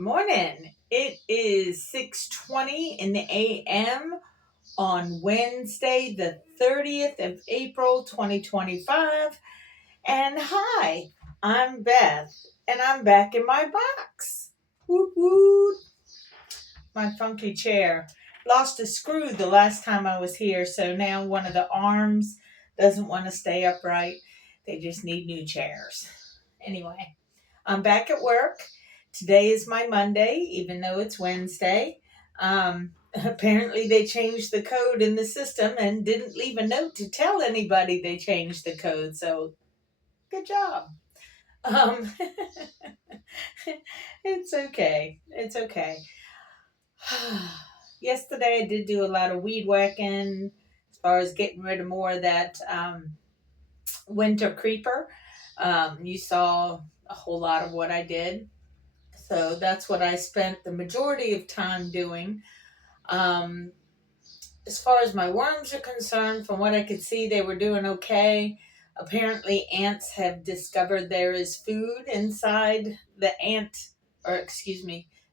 Morning. It is 6:20 in the AM on Wednesday, the 30th of April, 2025. And hi, I'm Beth, and I'm back in my box. Woot woot. My funky chair. Lost a screw the last time I was here, so now one of the arms doesn't want to stay upright. They just need new chairs. Anyway, I'm back at work. Today is my Monday, even though it's Wednesday. Apparently, they changed the code in the system and didn't leave a note to tell anybody they changed the code. So, good job. Um, it's okay. It's okay. Yesterday, I did do a lot of weed whacking as far as getting rid of more of that winter creeper. You saw a whole lot of what I did. So that's what I spent the majority of time doing. Um, as far as my worms are concerned, from what I could see, they were doing okay. Apparently, ants have discovered there is food inside the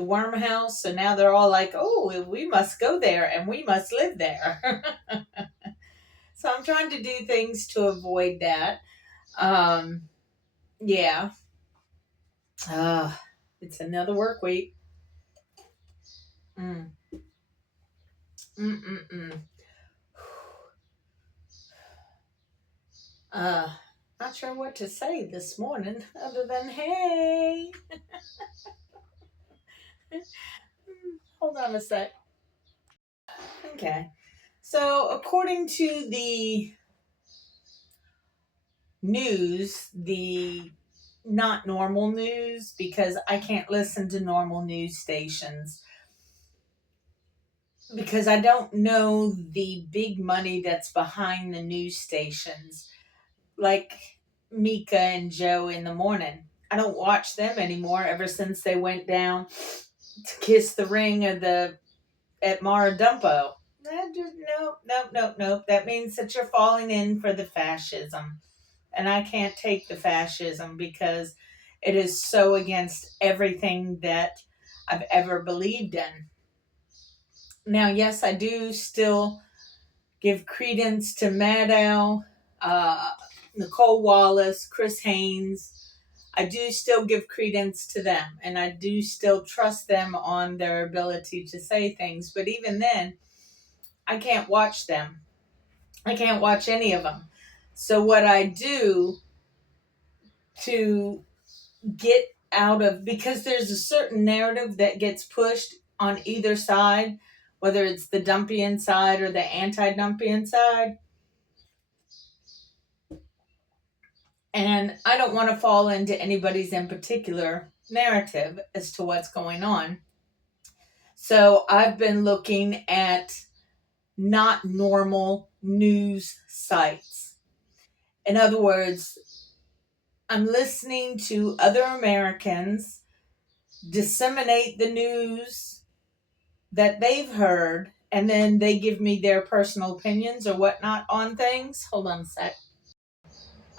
worm house. So now they're all like, oh, we must go there and we must live there. So I'm trying to do things to avoid that. Um, yeah. Uh, it's another work week. Mm. Mm-mm-mm. Uh, Not sure what to say this morning other than hey. Hold on a sec. Okay. So, according to the news, the not normal news, because I can't listen to normal news stations because I don't know the big money that's behind the news stations, like Mika and Joe in the morning. I don't watch them anymore ever since they went down to kiss the ring of the at Mara Dumpo. Nope. That means that you're falling in for the fascism. And I can't take the fascism because it is so against everything that I've ever believed in. Now, yes, I do still give credence to Maddow, uh, Nicole Wallace, Chris Haynes. I do still give credence to them, and I do still trust them on their ability to say things. But even then, I can't watch them. I can't watch any of them. So what I do to get out of, because there's a certain narrative that gets pushed on either side, whether it's the Dumpian side or the anti-Dumpian side, and I don't want to fall into anybody's in particular narrative as to what's going on. So I've been looking at not normal news sites. In other words, I'm listening to other Americans disseminate the news that they've heard, and then they give me their personal opinions or whatnot on things. Hold on a sec.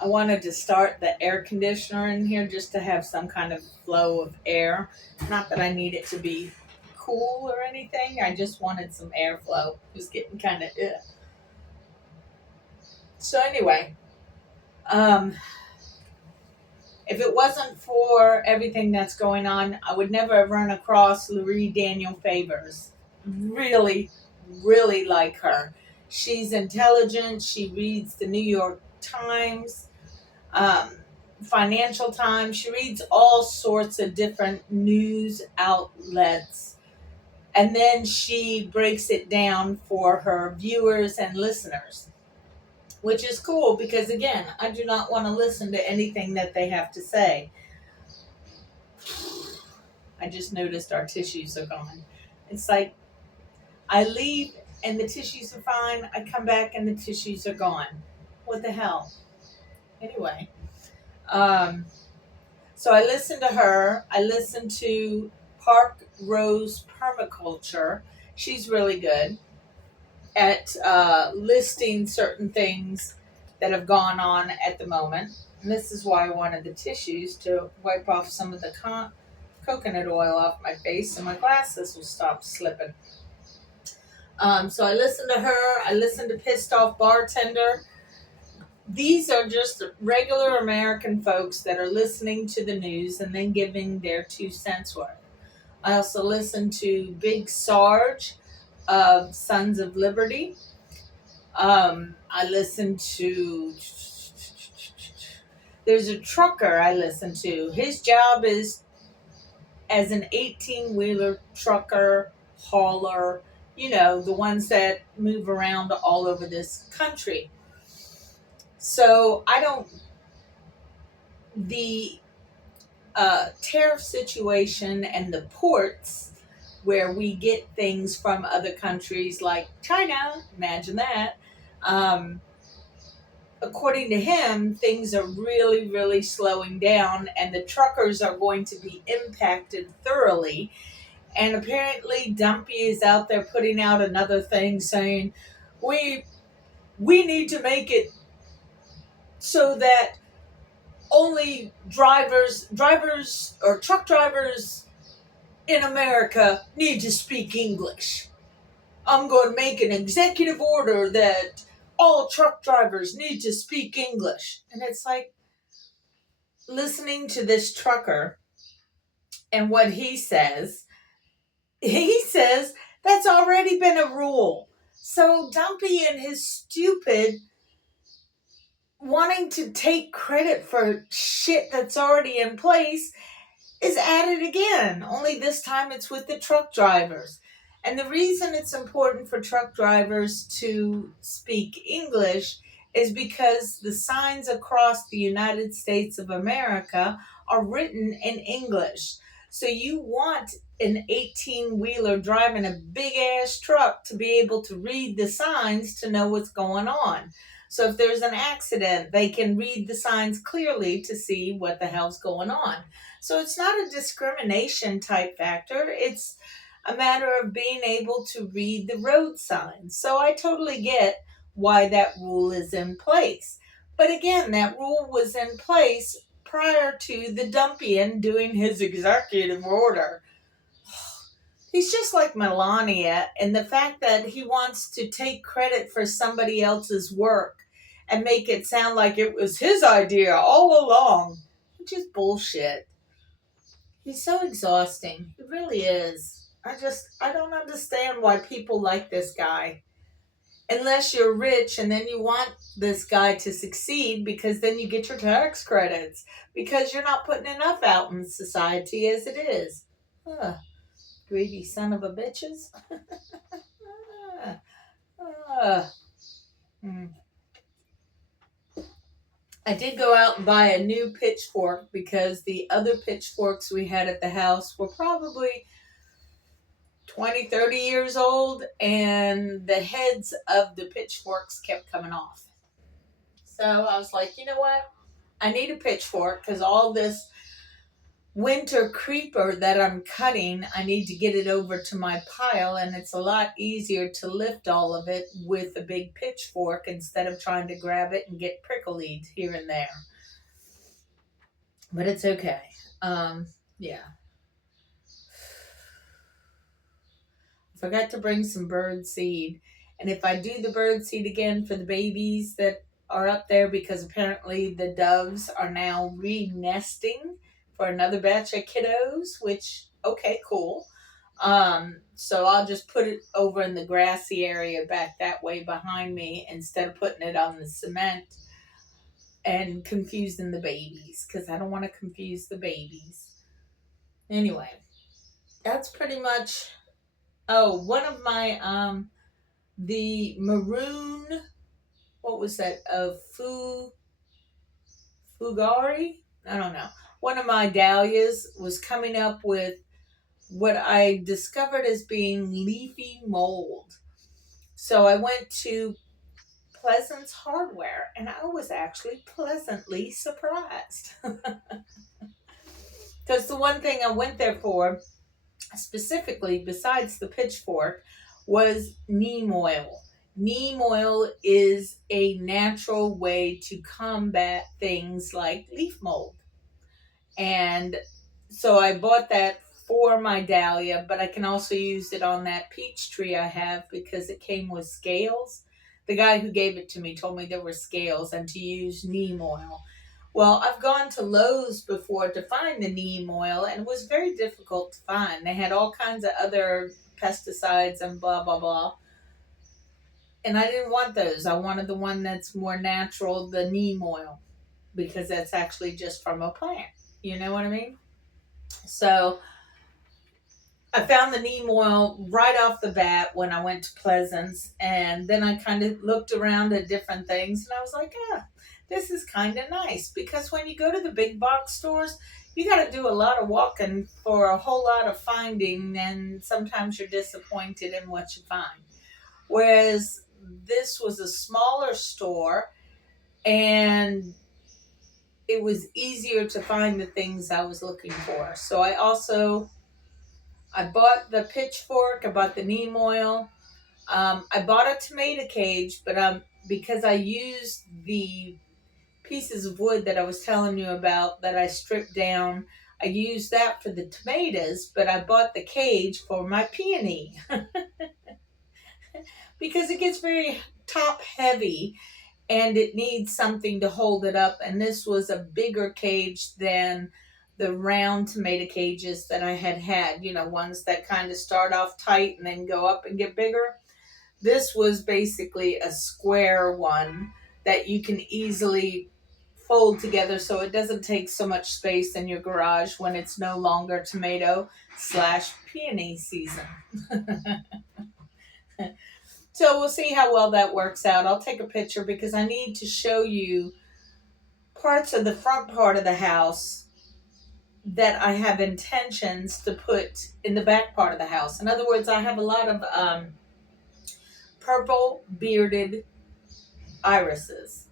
I wanted to start the air conditioner in here just to have some kind of flow of air. Not that I need it to be cool or anything. I just wanted some airflow. It was getting kind of So anyway, if it wasn't for everything that's going on, I would never have run across Laurie Daniel Favors. Really, really like her. She's intelligent. She reads the New York Times, Financial Times. She reads all sorts of different news outlets. And then she breaks it down for her viewers and listeners, which is cool because, again, I do not want to listen to anything that they have to say. I just noticed our tissues are gone. It's like I leave and the tissues are fine. I come back and the tissues are gone. What the hell? Anyway, so I listened to her. I listened to Park Rose Permaculture. She's really good at listing certain things that have gone on at the moment. And this is why I wanted the tissues to wipe off some of the coconut oil off my face and my glasses will stop slipping. So I listened to her. I listened to Pissed Off Bartender. These are just regular American folks that are listening to the news and then giving their 2 cents worth. I also listened to Big Sarge of Sons of Liberty. I listened to... There's a trucker I listen to. His job is as an 18-wheeler trucker, hauler, the ones that move around all over this country. So the tariff situation and the ports where we get things from other countries like China, imagine that, according to him, things are really, really slowing down and the truckers are going to be impacted thoroughly. And apparently Dumpy is out there putting out another thing saying, we need to make it so that only drivers or truck drivers in America need to speak English. I'm going to make an executive order that all truck drivers need to speak English. And it's like listening to this trucker and what he says that's already been a rule. So Dumpy and his stupid wanting to take credit for shit that's already in place is at it again. Only this time it's with the truck drivers. And the reason it's important for truck drivers to speak English is because the signs across the United States of America are written in English. So you want an 18-wheeler driving a big-ass truck to be able to read the signs to know what's going on. So if there's an accident, they can read the signs clearly to see what the hell's going on. So it's not a discrimination type factor. It's a matter of being able to read the road signs. So I totally get why that rule is in place. But again, that rule was in place prior to the Dumpian doing his executive order. He's just like Melania, and the fact that he wants to take credit for somebody else's work and make it sound like it was his idea all along. Which is bullshit. He's so exhausting. He really is. I don't understand why people like this guy. Unless you're rich and then you want this guy to succeed because then you get your tax credits. Because you're not putting enough out in society as it is. Greedy son of a bitches. I did go out and buy a new pitchfork because the other pitchforks we had at the house were probably 20, 30 years old, and the heads of the pitchforks kept coming off. So I was like, you know what? I need a pitchfork because all this winter creeper that I'm cutting, I need to get it over to my pile, and it's a lot easier to lift all of it with a big pitchfork instead of trying to grab it and get pricklied here and there. But it's okay. Yeah. I forgot to bring some bird seed. And if I do the bird seed again for the babies that are up there, because apparently the doves are now re-nesting for another batch of kiddos, which, okay, cool. So I'll just put it over in the grassy area back that way behind me instead of putting it on the cement and confusing the babies, because I don't want to confuse the babies. Anyway, that's pretty much... Oh, one of my, the maroon, what was that, Fugari? I don't know. One of my dahlias was coming up with what I discovered as being leafy mold. So I went to Pleasance Hardware, and I was actually pleasantly surprised. Because the one thing I went there for, specifically besides the pitchfork, was neem oil. Neem oil is a natural way to combat things like leaf mold. And So I bought that for my dahlia, but I can also use it on that peach tree I have because it came with scales. The guy who gave it to me told me there were scales and to use neem oil. Well, I've gone to Lowe's before to find the neem oil, and it was very difficult to find. They had all kinds of other pesticides and blah, blah, blah. And I didn't want those. I wanted the one that's more natural, the neem oil, because that's actually just from a plant. You know what I mean? So I found the neem oil right off the bat when I went to Pleasance, and then I kind of looked around at different things, and I was like, this is kind of nice. Because when you go to the big box stores, you got to do a lot of walking for a whole lot of finding, and sometimes you're disappointed in what you find. Whereas this was a smaller store, and it was easier to find the things I was looking for. So I bought the pitchfork, I bought the neem oil. I bought a tomato cage, but because I used the pieces of wood that I was telling you about that I stripped down, I used that for the tomatoes, but I bought the cage for my peony because it gets very top heavy and it needs something to hold it up. And this was a bigger cage than the round tomato cages that I had, ones that kind of start off tight and then go up and get bigger. This was basically a square one that you can easily fold together so it doesn't take so much space in your garage when it's no longer tomato/peony season. So we'll see how well that works out. I'll take a picture because I need to show you parts of the front part of the house that I have intentions to put in the back part of the house. In other words, I have a lot of purple bearded irises.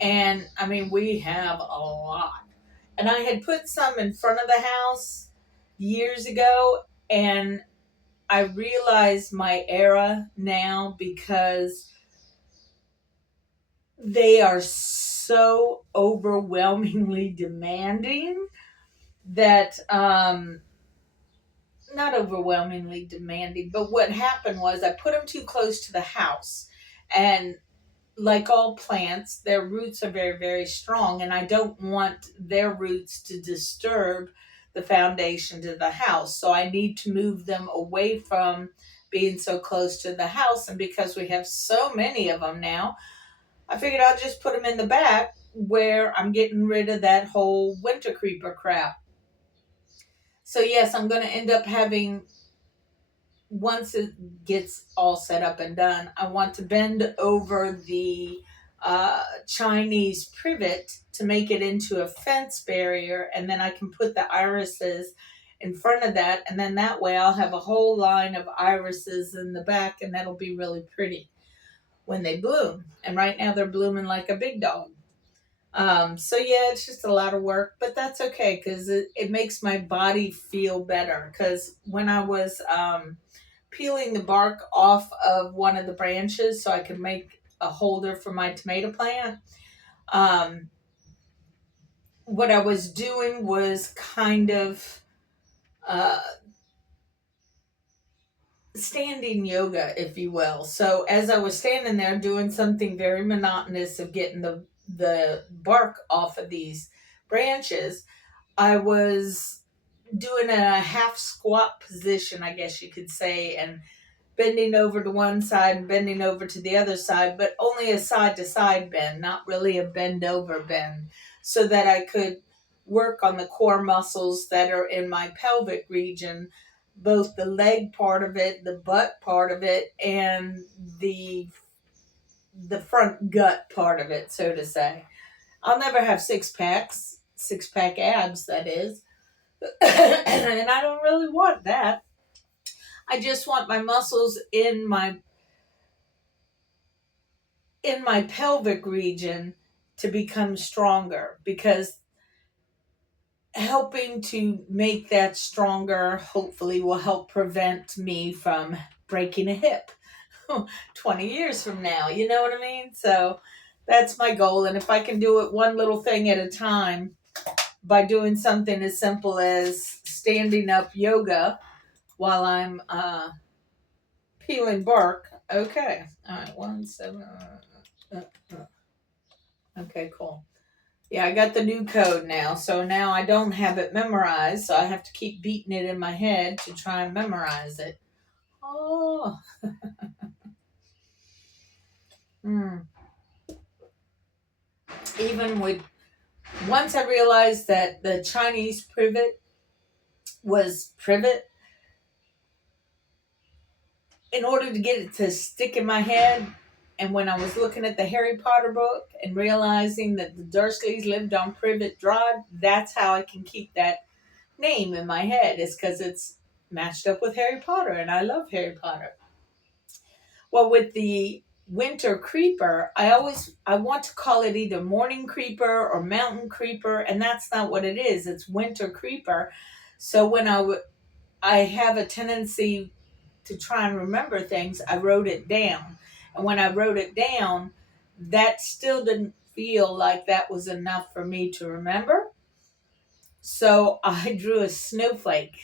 And I mean, we have a lot. And I had put some in front of the house years ago, and I realize my era now because they are so overwhelmingly demanding that not overwhelmingly demanding, but what happened was I put them too close to the house, and like all plants, their roots are very, very strong, and I don't want their roots to disturb the foundation to the house. So I need to move them away from being so close to the house. And because we have so many of them now, I figured I'll just put them in the back where I'm getting rid of that whole winter creeper crap. So yes, I'm going to end up having, once it gets all set up and done, I want to bend over the Chinese privet to make it into a fence barrier, and then I can put the irises in front of that, and then that way I'll have a whole line of irises in the back, and that'll be really pretty when they bloom. And right now they're blooming like a big dog. So yeah, it's just a lot of work, but that's okay because it makes my body feel better. Because when I was peeling the bark off of one of the branches so I could make a holder for my tomato plant, what I was doing was kind of standing yoga, if you will. So as I was standing there doing something very monotonous of getting the bark off of these branches, I was doing a half squat position, I guess you could say, and bending over to one side and bending over to the other side, but only a side to side bend, not really a bend over bend, so that I could work on the core muscles that are in my pelvic region, both the leg part of it, the butt part of it, and the front gut part of it, so to say. I'll never have six pack abs, that is. And I don't really want that. I just want my muscles in my pelvic region to become stronger, because helping to make that stronger hopefully will help prevent me from breaking a hip 20 years from now. You know what I mean? So that's my goal. And if I can do it one little thing at a time, by doing something as simple as standing up yoga while I'm peeling bark. Okay. All right. 17. Okay, cool. Yeah, I got the new code now. So now I don't have it memorized. So I have to keep beating it in my head to try and memorize it. Oh. Even with, once I realized that the Chinese privet was privet, in order to get it to stick in my head, and when I was looking at the Harry Potter book and realizing that the Dursleys lived on Privet Drive, that's how I can keep that name in my head, is because it's matched up with Harry Potter, and I love Harry Potter. Well, with the winter creeper, I want to call it either morning creeper or mountain creeper, and that's not what it is. It's winter creeper. So when I have a tendency to try and remember things, I wrote it down. And when I wrote it down, that still didn't feel like that was enough for me to remember. So I drew a snowflake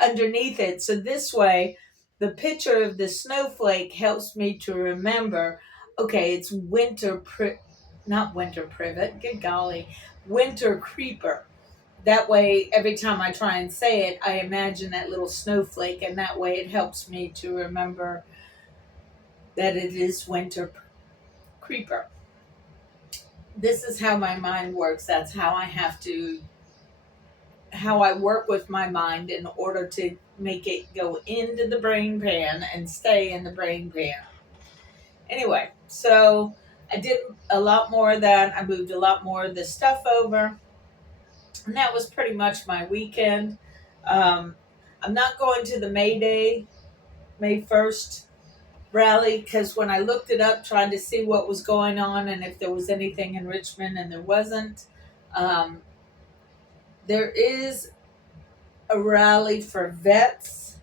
underneath it. So this way, the picture of the snowflake helps me to remember, okay, it's not winter privet, good golly, winter creeper. That way, every time I try and say it, I imagine that little snowflake, and that way it helps me to remember that it is winter creeper. This is how my mind works. That's how I work with my mind in order to make it go into the brain pan and stay in the brain pan. Anyway, so I did a lot more of that. I moved a lot more of the stuff over. And that was pretty much my weekend. I'm not going to the May 1st rally, because when I looked it up trying to see what was going on and if there was anything in Richmond, and there wasn't. There is a rally for vets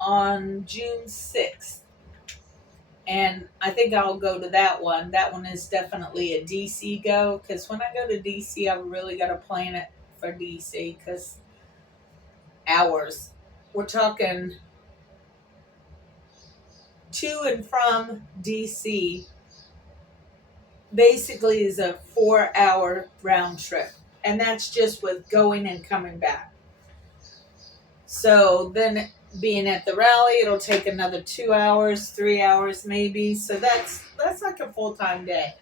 on June 6th. And I think I'll go to that one. That one is definitely a DC go, because when I go to DC, I really got to plan it for DC, because hours. We're talking to and from DC basically is a 4-hour round trip. And that's just with going and coming back. So then being at the rally, it'll take another 2 hours, 3 hours maybe. So that's like a full-time day.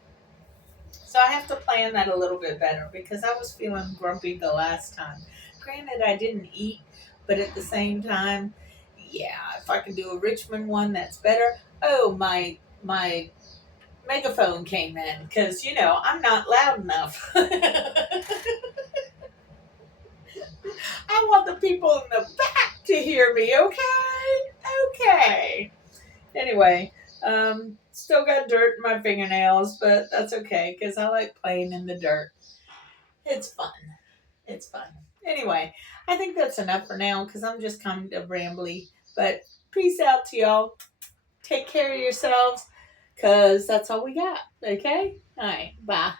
So I have to plan that a little bit better, because I was feeling grumpy the last time. Granted, I didn't eat, but at the same time, yeah, if I can do a Richmond one, that's better. Oh, my megaphone came in, because, I'm not loud enough. I want the people in the back to hear me, okay? Anyway, still got dirt in my fingernails, but that's okay, because I like playing in the dirt. It's fun. Anyway, I think that's enough for now, because I'm just kind of rambly. But peace out to y'all. Take care of yourselves, because that's all we got, okay? All right, bye.